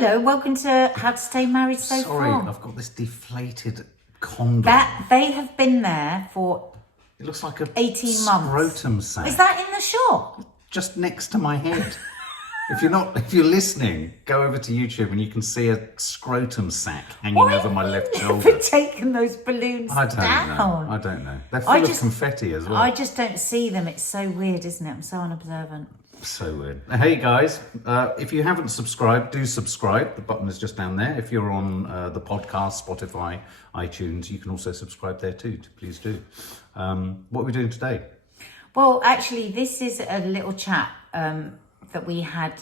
Hello, welcome to How to Stay Married So Sorry, Far. I've got this deflated condom. That they have been there for It looks like a 18 months. scrotum sack. Is that in the shop? Just next to my head. If you're listening, go over to YouTube and you can see a scrotum sack hanging over my left shoulder. Why have you taken those balloons I don't down? know. I don't know. They're full of confetti as well. I just don't see them. It's so weird, isn't it? I'm so unobservant. So weird. Hey guys, if you haven't subscribed, do subscribe. The button is just down there. If you're on the podcast, Spotify, iTunes, you can also subscribe there too. Please do. What are we doing today? Well, actually, this is a little chat that we had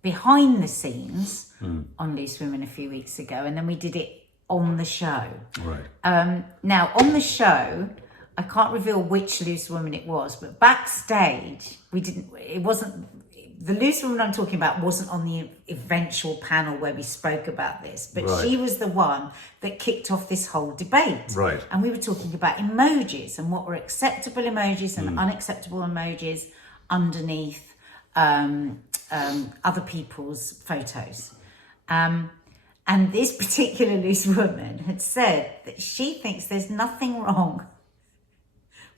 behind the scenes on Loose Women a few weeks ago, and then we did it on the show. Right. Now, on the show, I can't reveal which Loose Woman it was, but backstage, the Loose Woman I'm talking about wasn't on the eventual panel where we spoke about this, but Right. she was the one that kicked off this whole debate. Right. And we were talking about emojis and what were acceptable emojis and unacceptable emojis underneath other people's photos. And this particular Loose Woman had said that she thinks there's nothing wrong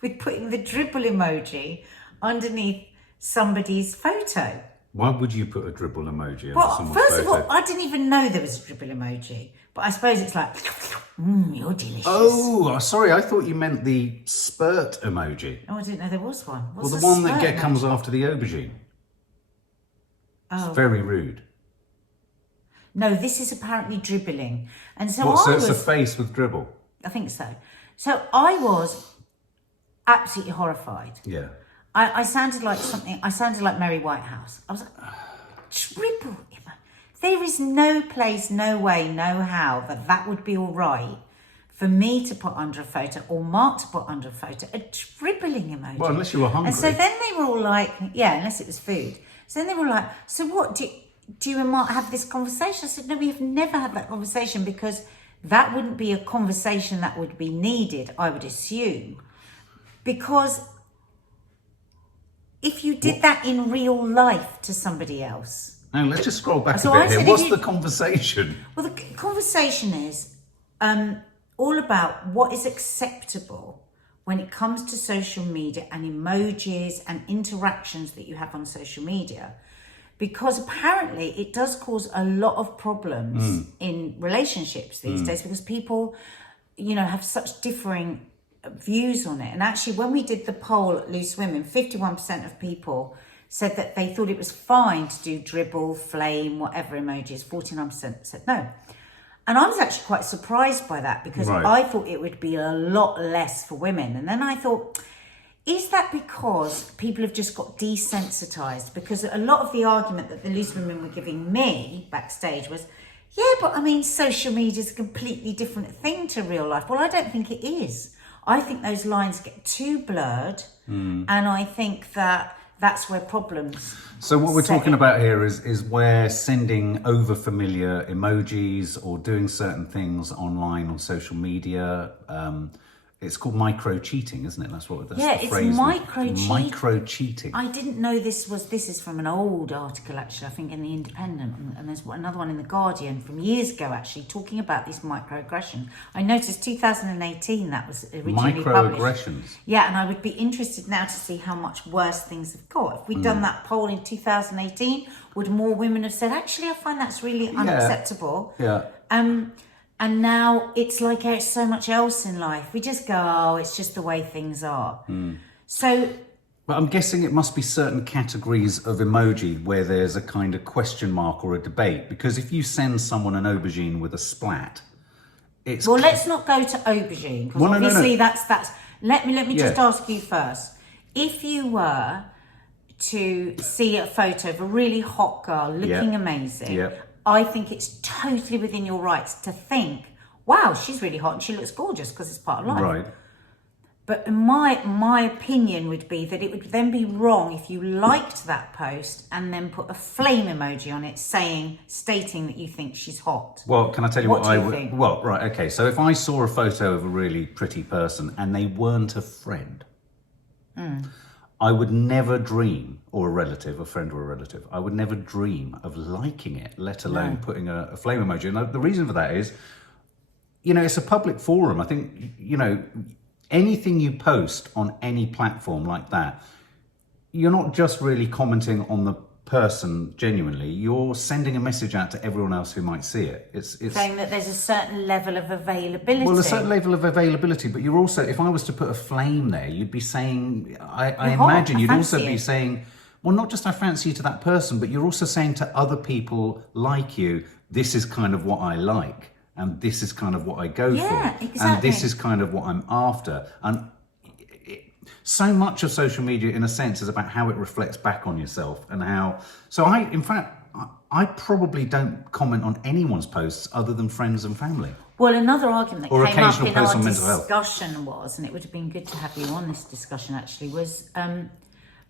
with putting the dribble emoji underneath somebody's photo. Why would you put a dribble emoji under Well, someone's first photo? of all, I didn't even know there was a dribble emoji, but I suppose it's like, you're delicious. Oh, sorry, I thought you meant the spurt emoji. Oh, I didn't know there was one. What's Well, a the one that spurt comes emoji? after the aubergine. Oh. It's very rude. No, this is apparently dribbling. And so What, so I it's was, a face with dribble? I think so. So I was absolutely horrified. Yeah. I sounded like Mary Whitehouse. I was like, dribble. There is no place, no way, no how that would be all right for me to put under a photo or Mark to put under a photo, a dribbling emoji. Well, unless you were hungry. And so then they were all like, yeah, unless it was food. So then they were like, so what, do you and Mark have this conversation? I said, no, we have never had that conversation because that wouldn't be a conversation that would be needed, I would assume. Because if you did that in real life to somebody else. Now, let's just scroll back So a I bit here. said What's the conversation? Well, the conversation is all about what is acceptable when it comes to social media and emojis and interactions that you have on social media. Because apparently it does cause a lot of problems in relationships these days because people, have such differing views on it. And actually, when we did the poll at Loose Women, 51% of people said that they thought it was fine to do dribble, flame, whatever emojis. 49% said no. And I was actually quite surprised by that because Right. I thought it would be a lot less for women. And then I thought, is that because people have just got desensitized? Because a lot of the argument that the Loose Women were giving me backstage was, yeah, but I mean, social media is a completely different thing to real life. Well, I don't think it is. I think those lines get too blurred. And I think that that's where problems. So what we're set talking in. about here is where sending over familiar emojis or doing certain things online on social media. It's called micro cheating, isn't it? That's the it's phrase. micro-cheating. Micro cheating. I didn't know this is from an old article, actually, I think in The Independent, and there's another one in The Guardian from years ago, actually, talking about this microaggression. I noticed 2018 that was originally published. Microaggressions. Yeah, and I would be interested now to see how much worse things have got. If we'd done that poll in 2018, would more women have said, actually, I find that's really unacceptable? Yeah. And now it's like so much else in life. We just go, oh, it's just the way things are. So... But I'm guessing it must be certain categories of emoji where there's a kind of question mark or a debate. Because if you send someone an aubergine with a splat, it's... Well, let's not go to aubergine, because Well, no, obviously no. that's... Let me just Yeah. ask you first. If you were to see a photo of a really hot girl looking amazing, Yeah. I think it's totally within your rights to think, wow, she's really hot and she looks gorgeous because it's part of life. Right. But my opinion would be that it would then be wrong if you liked that post and then put a flame emoji on it stating that you think she's hot. Well, can I tell you what do I you would... think? Well, right, okay. So if I saw a photo of a really pretty person and they weren't a friend, I would never dream, or a relative, a friend or a relative, I would never dream of liking it, let alone putting a flame emoji. And the reason for that is, you know, it's a public forum. I think, you know, anything you post on any platform like that, you're not just really commenting on the person genuinely, you're sending a message out to everyone else who might see it. It's saying that there's a certain level of availability. Well, a certain level of availability, but you're also, if I was to put a flame there, you'd be saying, I imagine you'd also be saying, well, not just I fancy you to that person, but you're also saying to other people like you, this is kind of what I like, and this is kind of what I go for, exactly. and this is kind of what I'm after. And so much of social media, in a sense, is about how it reflects back on yourself and how. So I probably don't comment on anyone's posts other than friends and family. Well, another argument that came up in our discussion was, and it would have been good to have you on this discussion actually, was,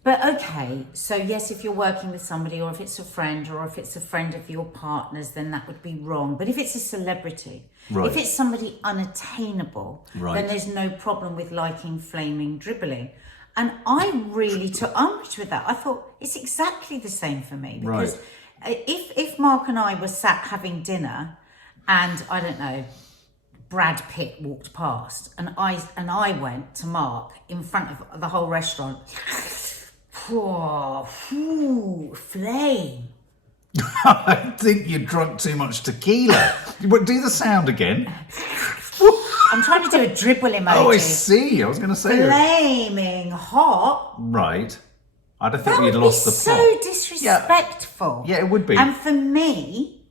but okay, so yes, if you're working with somebody, or if it's a friend, or if it's a friend of your partner's, then that would be wrong. But if it's a celebrity, if it's somebody unattainable, then there's no problem with liking, flaming, dribbling. And I really took umbrage with that. I thought it's exactly the same for me, because if Mark and I were sat having dinner, and I don't know, Brad Pitt walked past, and I went to Mark in front of the whole restaurant. Flame. I think you drunk too much tequila. Do the sound again. I'm trying to do a dribble emoji. Oh, I see. I was going to say flaming hot. Right. I don't think you'd lost the plot. So disrespectful. Yeah, it would be. And for me,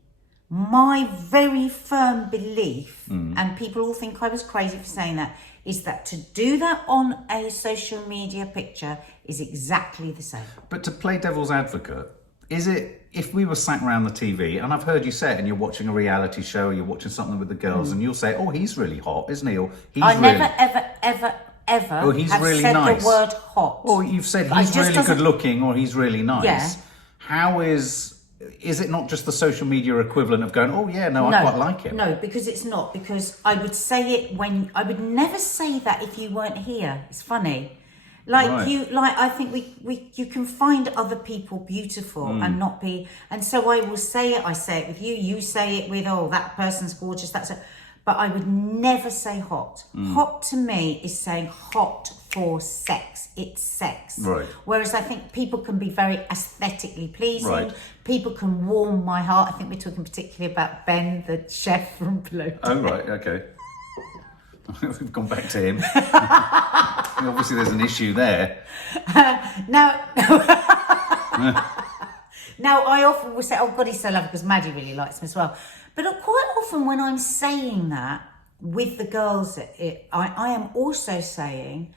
my very firm belief, and people all think I was crazy for saying that, is that to do that on a social media picture is exactly the same. But to play devil's advocate, is it, if we were sat around the TV, and I've heard you say it, and you're watching a reality show, or you're watching something with the girls, and you'll say, oh, he's really hot, isn't he? Or he's never, ever oh, he's have really said nice. The word hot. Or you've said he's really good looking, or he's really nice. Yeah. How is it not just the social media equivalent of going, oh yeah, no, I quite like him? No, because it's not. Because I would say it when, I would never say that if you weren't here. It's funny. Like I think you can find other people beautiful and not be, and so I will say it. I say it with you. You say it with, oh, that person's gorgeous. But I would never say hot. Hot to me is saying hot for sex. It's sex. Right. Whereas I think people can be very aesthetically pleasing. Right. People can warm my heart. I think we're talking particularly about Ben, the chef from Flirting. Oh, right, okay. We've gone back to him. Obviously, there's an issue there. Now, I often will say, oh, God, he's so lovely, because Maddie really likes him as well. But quite often when I'm saying that with the girls, I am also saying,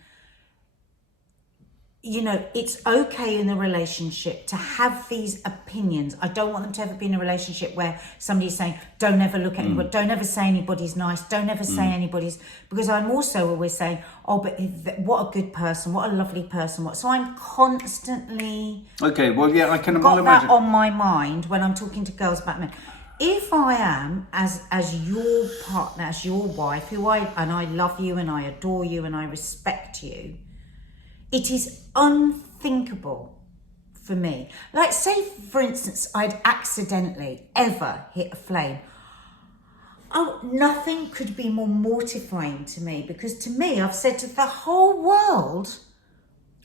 you know, it's okay in a relationship to have these opinions. I don't want them to ever be in a relationship where somebody's saying, don't ever look at anybody, don't ever say anybody's nice, don't ever say anybody's, because I'm also always saying, oh, but what a good person, what a lovely person. So I'm constantly okay, well, yeah, I can got imagine that on my mind when I'm talking to girls about men. If I am as your partner, as your wife, and I love you and I adore you and I respect you, it is unthinkable for me. Like, say, for instance, I'd accidentally ever hit a flame. Oh, nothing could be more mortifying to me, because to me, I've said to the whole world,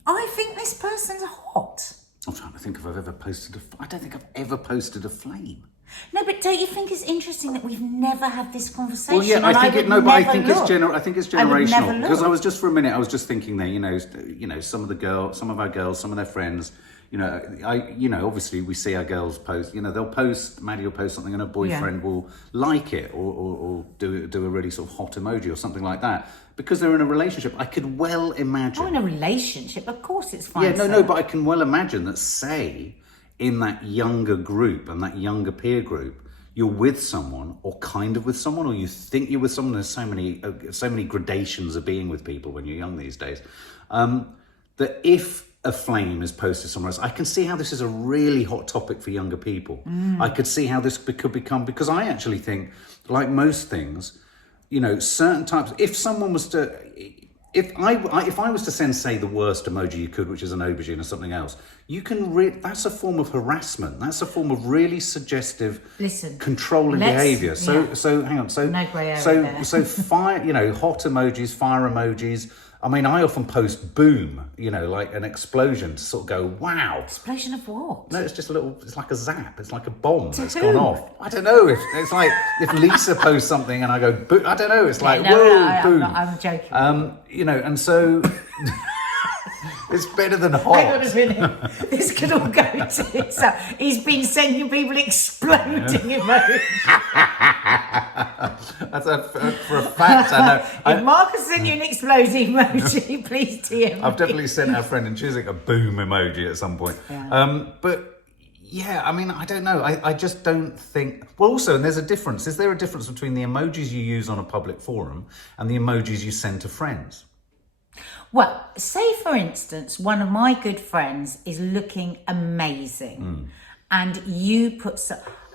I think this person's hot. I'm trying to think if I've ever posted I don't think I've ever posted a flame. No, but don't you think it's interesting that we've never had this conversation? Well, yeah, I think it's generational. Because I was just, for a minute, I was just thinking there, you know, some of our girls, some of their friends, you know, obviously we see our girls post, you know, Maddie will post something and her boyfriend will like it or do a really sort of hot emoji or something like that. Because they're in a relationship, I could well imagine. Oh, in a relationship, of course it's fine. Yeah, no, but I can well imagine that, say, in that younger group and that younger peer group, you're with someone or kind of with someone, or you think you're with someone. There's so many gradations of being with people when you're young these days, that if a flame is posted somewhere else, I can see how this is a really hot topic for younger people. I could see how this could become, because I actually think, like most things, you know, certain types, if someone was to, if I was to send, say, the worst emoji you could, which is an aubergine or something else, you can that's a form of harassment. That's a form of really suggestive, controlling behaviour. So hang on. So no grey area there. So fire, hot emojis, fire emojis. I mean, I often post boom, like an explosion to sort of go, wow. Explosion of what? No, it's just it's like a zap. It's like a bomb that's gone off. I don't know. It's like if Lisa posts something and I go, boom, I don't know. It's like, whoa, boom. I'm joking. And so it's better than hot. Hang on a minute. This could all go to so he's been sending people exploding emojis. That's for a fact. I know. If Marcus sent you an exploding emoji, please DM. I've definitely sent our friend in Chiswick a boom emoji at some point. Yeah. But yeah, I mean, I don't know. I just don't think. Well, also, and there's a difference. Is there a difference between the emojis you use on a public forum and the emojis you send to friends? Well, say for instance, one of my good friends is looking amazing, and you put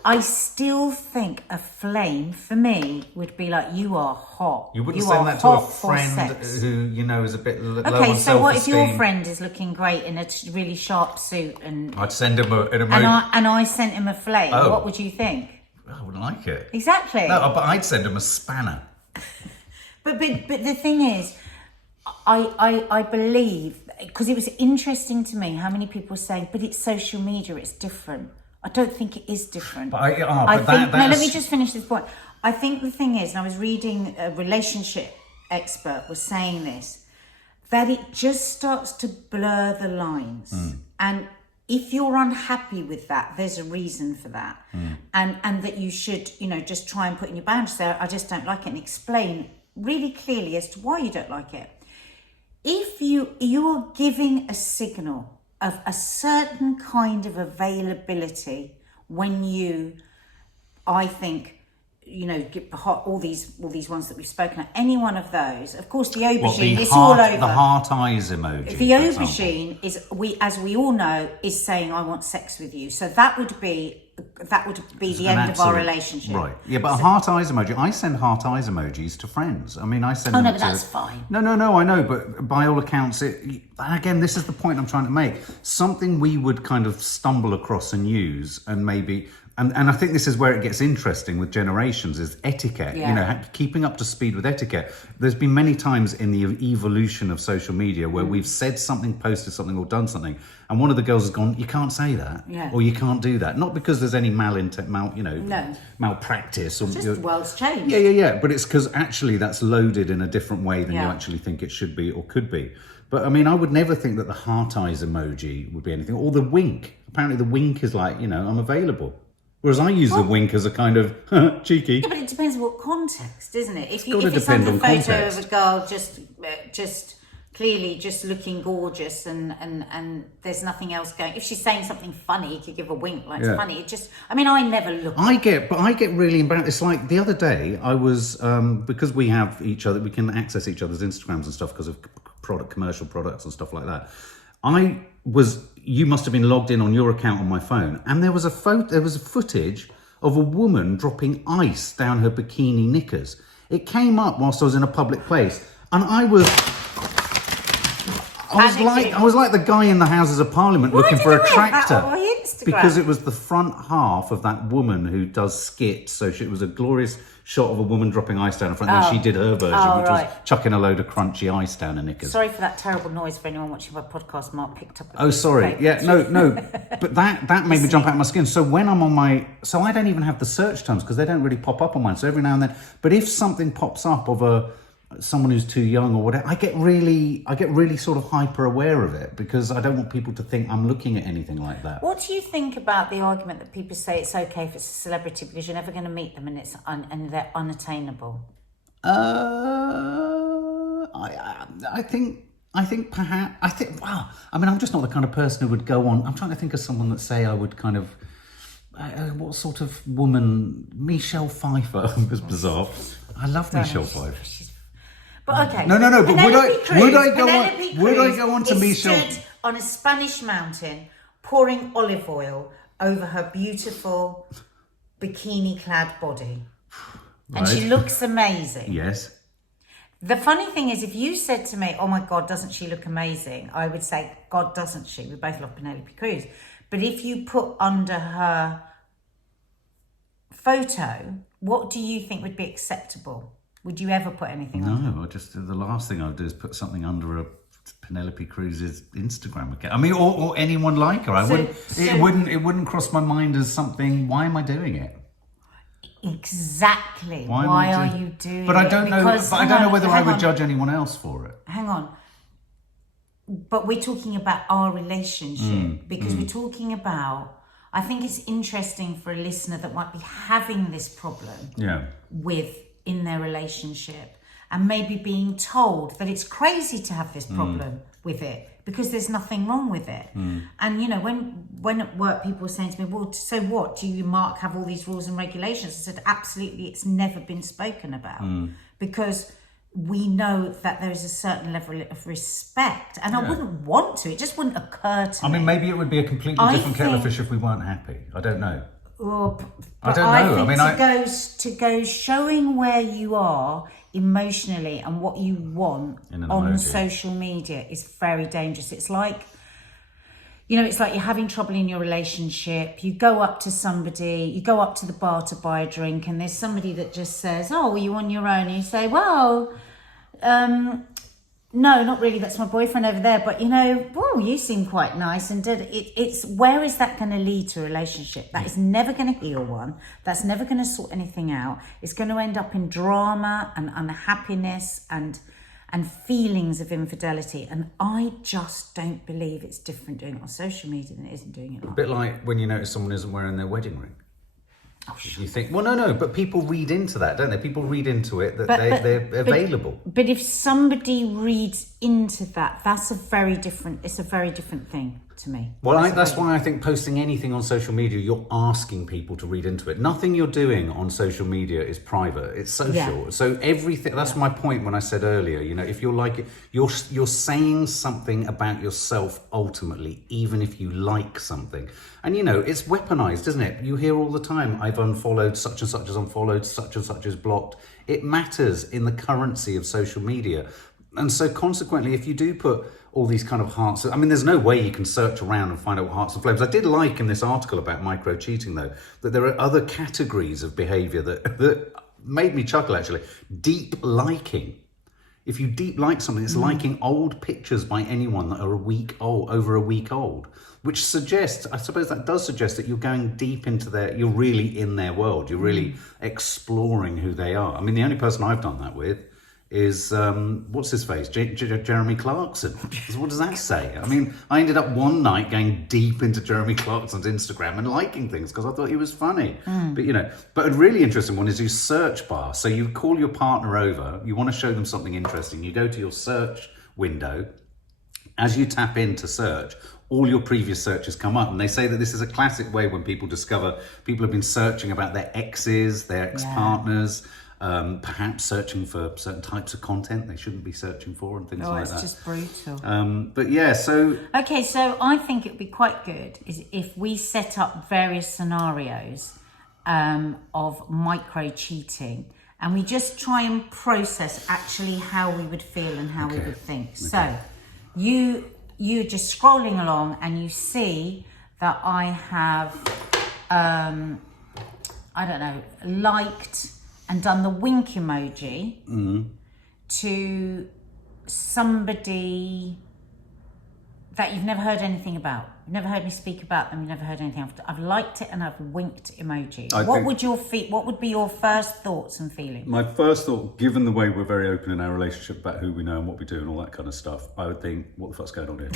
I still think a flame for me would be like, you are hot. You wouldn't send that to a friend who is a bit low on self-esteem. Okay, so what if your friend is looking great in a really sharp suit and I'd send him an emoji. And I sent him a flame. Oh. What would you think? I wouldn't like it. Exactly. No, but I'd send him a spanner. But the thing is, I believe, because it was interesting to me how many people were saying, but it's social media, it's different. I don't think it is different. Let me just finish this point. I think the thing is, and I was reading a relationship expert was saying this, that it just starts to blur the lines. And if you're unhappy with that, there's a reason for that. And that you should, just try and put in your boundaries there. I just don't like it, and explain really clearly as to why you don't like it. If you are giving a signal of a certain kind of availability when you, I think, get all these ones that we've spoken of, any one of those, of course, the aubergine, it's all over. The heart eyes emoji. The aubergine is, as we all know, is saying I want sex with you. So that would be the end of our relationship. Right. Yeah, but a heart eyes emoji, I send heart eyes emojis to friends. I mean, I send them to... Oh, no, but that's fine. No, I know, but by all accounts, and again, this is the point I'm trying to make. Something we would kind of stumble across and use, and maybe... And I think this is where it gets interesting with generations, is etiquette. Yeah. Keeping up to speed with etiquette. There's been many times in the evolution of social media where we've said something, posted something, or done something, and one of the girls has gone, you can't say that, or you can't do that. Not because there's any malpractice. Or, just the world's changed. Yeah. But it's because actually that's loaded in a different way than you actually think it should be or could be. But I mean, I would never think that the heart eyes emoji would be anything, or the wink. Apparently the wink is like, I'm available. Whereas I use the wink as a kind of cheeky. Yeah, but it depends on what context, isn't it? If it's under a photo of a girl just clearly just looking gorgeous and there's nothing else going. If she's saying something funny, you could give a wink like it's funny. I never look. I get really embarrassed. It's like the other day I was because we have each other, we can access each other's Instagrams and stuff because of commercial products and stuff like that. You must have been logged in on your account on my phone, and there was a footage of a woman dropping ice down her bikini knickers. It came up whilst I was in a public place, and I was like the guy in the Houses of Parliament looking for a tractor, because it was the front half of that woman who does skits. So it was a glorious shot of a woman dropping ice down in front, and then she did her version, which was chucking a load of crunchy ice down her knickers. Sorry for that terrible noise for anyone watching my podcast. Mark picked up. Oh, sorry. Yeah, no. But that made me jump out of my skin. So when I'm on I don't even have the search terms because they don't really pop up on mine. So every now and then, but if something pops up of someone who's too young or whatever, I get really sort of hyper aware of it because I don't want people to think I'm looking at anything like that. What do you think about the argument that people say it's okay if it's a celebrity because you're never going to meet them and and they're unattainable? I think perhaps wow. I mean, I'm just not the kind of person who would go on. I'm trying to think of someone that say I would kind of. What sort of woman? Michelle Pfeiffer was bizarre. I love Michelle Pfeiffer. But okay. No. But would I go on to Michelle? Stood on a Spanish mountain, pouring olive oil over her beautiful bikini-clad body, and she looks amazing. Yes. The funny thing is, if you said to me, oh my God, doesn't she look amazing? I would say, God, doesn't she? We both love Penelope Cruz. But if you put under her photo, what do you think would be acceptable? Would you ever put anything on? No, the last thing I would do is put something under a Penelope Cruz's Instagram account. I mean, or anyone like her. It wouldn't cross my mind as something. Why am I doing it? Exactly. Why are you doing it? But I don't know. But I don't know whether I would judge anyone else for it. Hang on. But we're talking about our relationship because we're talking about. I think it's interesting for a listener that might be having this problem in their relationship and maybe being told that it's crazy to have this problem with it because there's nothing wrong with it. And, you know, when at work people were saying to me, well, so what? Do you, Mark, have all these rules and regulations? I said, absolutely, it's never been spoken about because we know that there is a certain level of respect, and I wouldn't want to. It just wouldn't occur to me. I mean, maybe it would be a completely different kettle of fish if we weren't happy. I don't know. I don't know. To go showing where you are emotionally and what you want on social media is very dangerous. It's like, you know, it's like you're having trouble in your relationship. You go up to somebody, you go up to the bar to buy a drink, and there's somebody that just says, oh, are you on your own? And you say, well, no, not really. That's my boyfriend over there. But, you know, well, you seem quite nice. And it's where is that going to lead to a relationship? That is never going to heal one. That's never going to sort anything out. It's going to end up in drama and unhappiness and feelings of infidelity. And I just don't believe it's different doing it on social media than it isn't doing it. A bit like when you notice someone isn't wearing their wedding ring. You think, well, no, but people read into that, don't they? People read into it that they're available. But if somebody reads into that, it's a very different thing to me. Well, that's why I think posting anything on social media, you're asking people to read into it. Nothing you're doing on social media is private. It's social. Yeah. So everything, that's my point when I said earlier, you know, if you're like it, you're saying something about yourself ultimately, even if you like something. And, you know, it's weaponized, isn't it? You hear all the time, I've unfollowed, such and such is unfollowed, such and such is blocked. It matters in the currency of social media. And so consequently, if you do put all these kind of hearts, I mean, there's no way you can search around and find out what hearts and flames. I did like in this article about micro-cheating, though, that there are other categories of behaviour that made me chuckle, actually. Deep liking. If you deep like something, it's liking old pictures by anyone that are over a week old, which suggests, I suppose that does suggest that you're going deep into you're really in their world. You're really exploring who they are. I mean, the only person I've done that with is, what's his face? Jeremy Clarkson. What does that say? I mean, I ended up one night going deep into Jeremy Clarkson's Instagram and liking things because I thought he was funny. But, you know, but a really interesting one is your search bar. So you call your partner over, you want to show them something interesting. You go to your search window. As you tap into search, all your previous searches come up. And they say that this is a classic way when people discover people have been searching about their exes, their ex-partners, perhaps searching for certain types of content they shouldn't be searching for and things like that. It's just brutal. But yeah, so... Okay, so I think it would be quite good is if we set up various scenarios of micro-cheating and we just try and process actually how we would feel and how we would think. So you're just scrolling along and you see that I have, I don't know, liked and done the wink emoji to somebody that you've never heard anything about. You've never heard me speak about them. You've never heard anything. I've liked it and I've winked emoji. What would be your first thoughts and feelings? My first thought, given the way we're very open in our relationship about who we know and what we do and all that kind of stuff, I would think, what the fuck's going on here?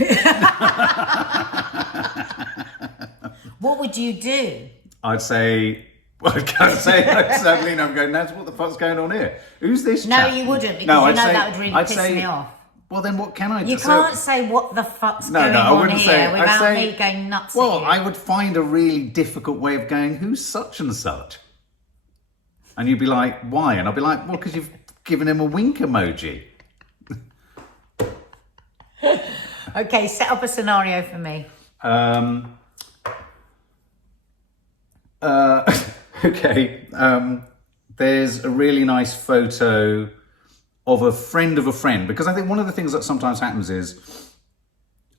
What would you do? I'd say... Well, I can't say suddenly I'm going, Naz, what the fuck's going on here? Who's this chap? No, you wouldn't, because that would really piss me off. Well, then what can I do? You can't say what the fuck's going on here without me going nuts. Well, I would find a really difficult way of going, who's such and such? And you'd be like, why? And I'd be like, well, because you've given him a wink emoji. Okay, set up a scenario for me. Okay, there's a really nice photo of a friend, because I think one of the things that sometimes happens is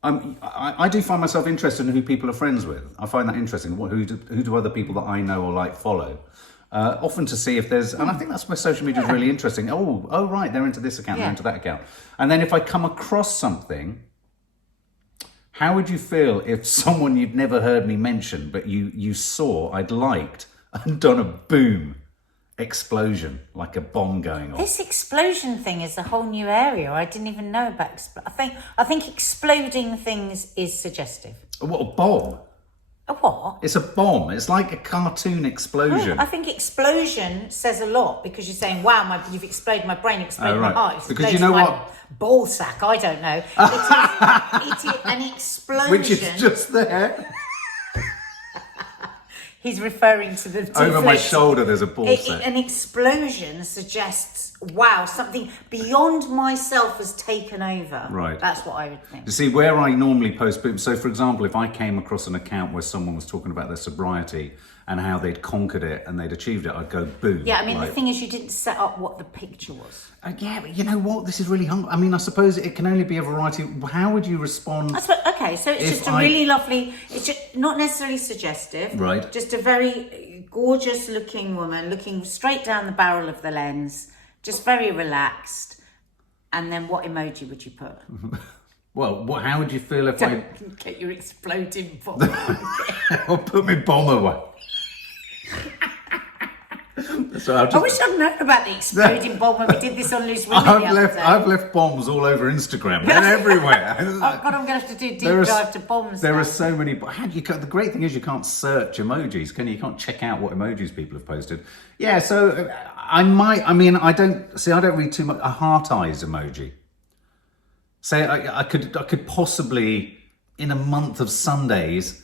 I do find myself interested in who people are friends with. I find that interesting. Who do other people that I know or like follow? Often to see if there's, and I think that's where social media is really interesting. Oh, right, they're into this account, they're into that account. And then if I come across something, how would you feel if someone you'd never heard me mention, but you saw I'd liked and done a boom explosion, like a bomb going off? This explosion thing is a whole new area. I didn't even know about. I think exploding things is suggestive. What, a bomb? A what? It's a bomb. It's like a cartoon explosion. I think explosion says a lot because you're saying, "Wow, you've exploded my brain, exploded my heart, Because exploded you know my what? Ball sack." I don't know. It is an explosion, Which is just there. He's referring to the Over my shoulder, there's a ball sack. An explosion suggests, wow, something beyond myself has taken over. Right. That's what I would think. You see, where I normally post boom. So, for example, if I came across an account where someone was talking about their sobriety and how they'd conquered it and they'd achieved it, I'd go boom. Yeah, I mean, the thing is, you didn't set up what the picture was. Yeah, but you know what? This is really hungry. I mean, I suppose it can only be a variety. How would you respond? Okay, so it's just a really lovely, it's just not necessarily suggestive. Right. Just a very gorgeous looking woman looking straight down the barrel of the lens, just very relaxed. And then what emoji would you put? Well, how would you feel if I Get your exploding bomb. I'll put my bomb away? So I wish I'd known about the exploding bomb when we did this on Loose Women the other day. I've left bombs all over Instagram. They're everywhere. Oh God, I'm going to have to do deep dive to bombs. There now. are so many. The great thing is you can't search emojis, can you? You can't check out what emojis people have posted. Yeah, so I don't read too much. A heart eyes emoji. Say I could possibly, in a month of Sundays,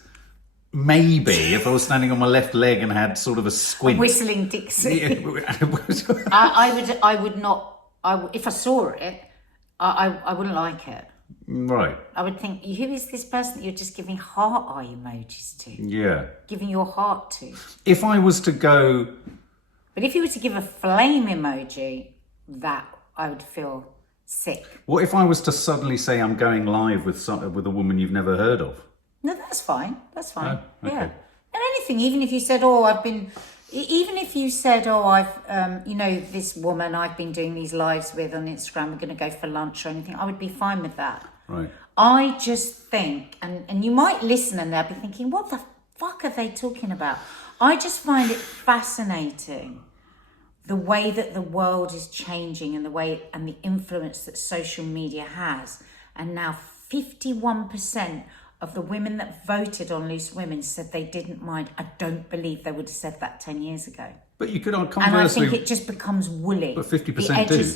maybe if I was standing on my left leg and had sort of a squint. Whistling Dixie. Yeah. I would not. If I saw it, I wouldn't like it. Right. I would think, who is this person that you're just giving heart eye emojis to? Yeah. Giving your heart to. If I was to go. But if you were to give a flame emoji, that I would feel sick. What if I was to suddenly say I'm going live with a woman you've never heard of? No, that's fine. That's fine. Oh, okay. Yeah. And anything, even if you said, I've, this woman I've been doing these lives with on Instagram, we're going to go for lunch or anything, I would be fine with that. Right. I just think, and you might listen and they'll be thinking, what the fuck are they talking about? I just find it fascinating the way that the world is changing and the way and the influence that social media has. And now 51% of the women that voted on Loose Women said they didn't mind. I don't believe they would have said that 10 years ago. But you could conversely... And I think it just becomes woolly. But 50% do.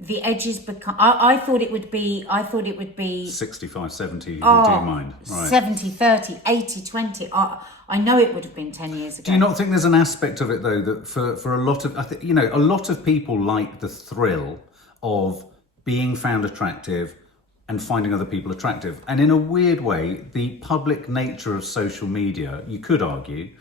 The edges become... I thought it would be... 65, 70, you do mind. Right. 70, 30, 80, 20. I know it would have been 10 years ago. Do you not think there's an aspect of it, though, that for a lot of... I think, a lot of people like the thrill of being found attractive and finding other people attractive. And in a weird way, the public nature of social media, you could argue,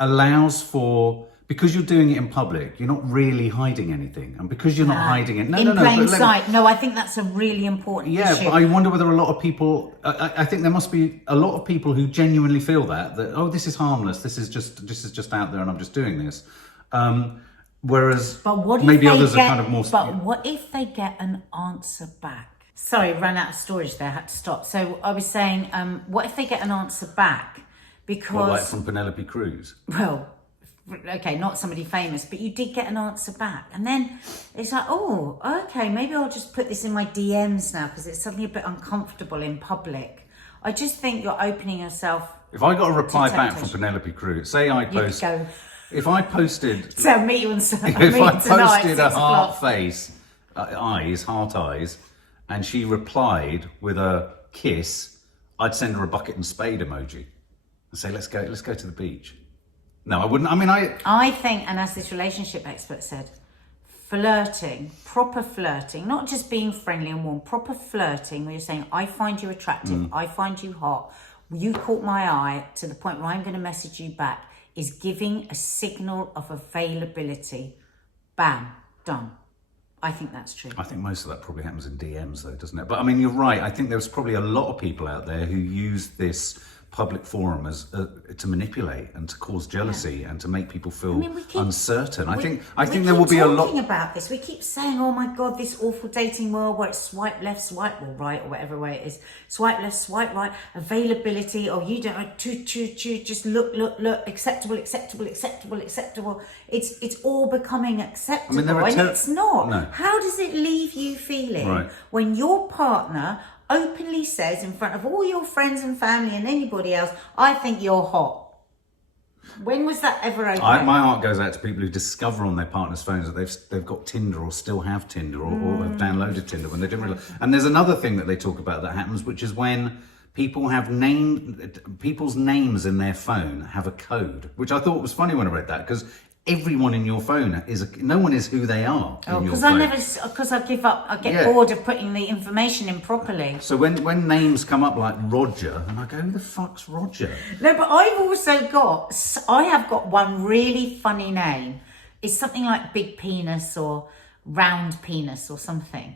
allows for... Because you're doing it in public, you're not really hiding anything. And because you're not hiding it... In plain sight. No, I think that's a really important issue. Yeah, but I wonder whether a lot of people... I think there must be a lot of people who genuinely feel that this is harmless, this is just out there and I'm just doing this. Whereas maybe others are kind of more... But what if they get an answer back? Sorry, ran out of storage there, I had to stop. So I was saying, what if they get an answer back? Because... What, like from Penelope Cruz? Well... Okay, not somebody famous, but you did get an answer back. And then it's like, oh, okay, maybe I'll just put this in my DMs now because it's suddenly a bit uncomfortable in public. I just think you're opening yourself. If I got a reply back from Penelope Cruz, say I post... If I posted... So I'll meet you on Sunday. If I posted a heart eyes, and she replied with a kiss, I'd send her a bucket and spade emoji and say, let's go to the beach. No, I wouldn't. I mean, I think, and as this relationship expert said, flirting, proper flirting, not just being friendly and warm, proper flirting where you're saying, I find you attractive, I find you hot, you caught my eye to the point where I'm going to message you back, is giving a signal of availability. Bam, done. I think that's true. I think most of that probably happens in DMs though, doesn't it? But I mean, you're right. I think there's probably a lot of people out there who use this public forum as to manipulate and to cause jealousy and to make people feel uncertain. I think there will be a lot. Talking about this, we keep saying, "Oh my God, this awful dating world where it's swipe left, swipe right, or whatever way it is, swipe left, swipe right, availability, or you don't just look, acceptable. It's all becoming acceptable, and it's not. No. How does it leave you feeling when your partner openly says in front of all your friends and family and anybody else, I think you're hot? When was that ever okay? My heart goes out to people who discover on their partner's phones that they've got Tinder or still have Tinder or have downloaded Tinder when they didn't realize. And there's another thing that they talk about that happens, which is when people have people's names in their phone have a code, which I thought was funny when I read that, because everyone in your phone no one is who they are. Because I give up. I get bored of putting the information in properly. So when names come up like Roger, and I go, who the fuck's Roger? No, but I have got one really funny name. It's something like big penis or round penis or something.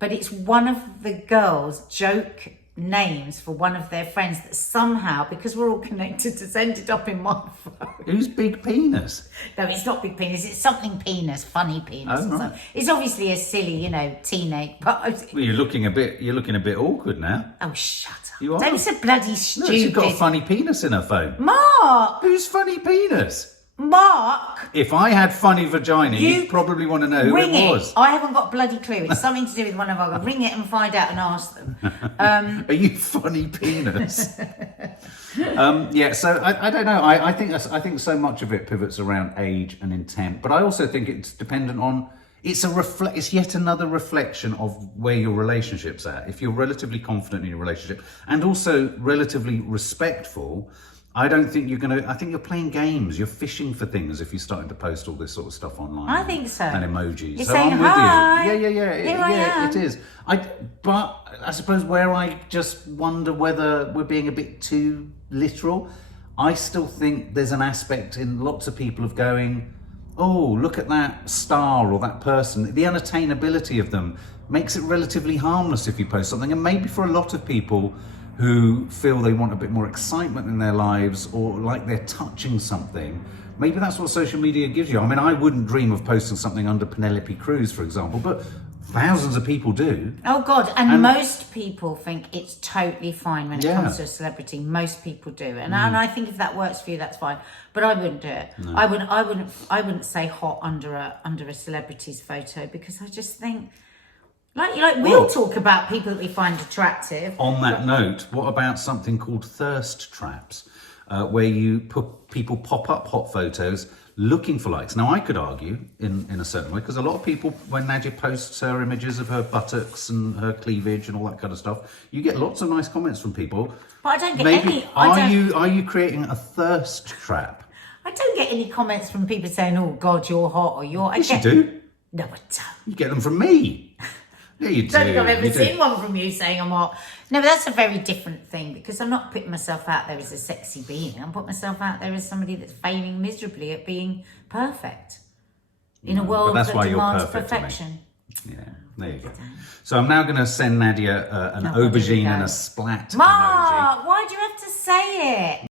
But it's one of the girls' joke names for one of their friends that somehow, because we're all connected, has ended up in my phone. Who's Big Penis? No, it's not big penis. It's something penis, funny penis. Oh, right. It's obviously a silly, teenage. But well, you're looking a bit awkward now. Oh, shut up! You are. Don't be so bloody stupid. No, she's got a funny penis in her phone. Mark. Who's funny penis? Mark. If I had funny vagina, you'd probably want to know who it was. I haven't got a bloody clue. It's something to do with one of our. Ring it and find out and ask them. Are you funny penis? Yeah. So I don't know. I think so much of it pivots around age and intent, but I also think it's dependent on. It's yet another reflection of where your relationship's at. If you're relatively confident in your relationship and also relatively respectful, I don't think I think you're playing games. You're fishing for things if you're starting to post all this sort of stuff online. I think so. And emojis. You're so saying, I'm with hi. you. Yeah, it is. But I suppose where I just wonder whether we're being a bit too literal, I still think there's an aspect in lots of people of going, oh, look at that star or that person. The unattainability of them makes it relatively harmless if you post something. And maybe for a lot of people who feel they want a bit more excitement in their lives or like they're touching something, maybe that's what social media gives you. I mean, I wouldn't dream of posting something under Penelope Cruz, for example, but thousands of people do. Oh God, and most people think it's totally fine when it comes to a celebrity. Most people do, and I think if that works for you, that's fine. But I wouldn't do it. No. I wouldn't say hot under a celebrity's photo, because I just think. We'll talk about people that we find attractive. On that note, what about something called thirst traps, where people pop up hot photos looking for likes? Now, I could argue in a certain way, because a lot of people, when Nadia posts her images of her buttocks and her cleavage and all that kind of stuff, you get lots of nice comments from people. But I don't get any. Are you creating a thirst trap? I don't get any comments from people saying, "Oh God, you're hot," or "You're." Yes, you do. No, I don't. You get them from me. Yeah, you do. I don't think I've ever seen one from you saying I'm hot. No, but that's a very different thing, because I'm not putting myself out there as a sexy being. I'm putting myself out there as somebody that's failing miserably at being perfect in a world that demands perfection. Yeah, there you go. So I'm now going to send Nadia an aubergine and a splat Mark, emoji. why do you have to say it?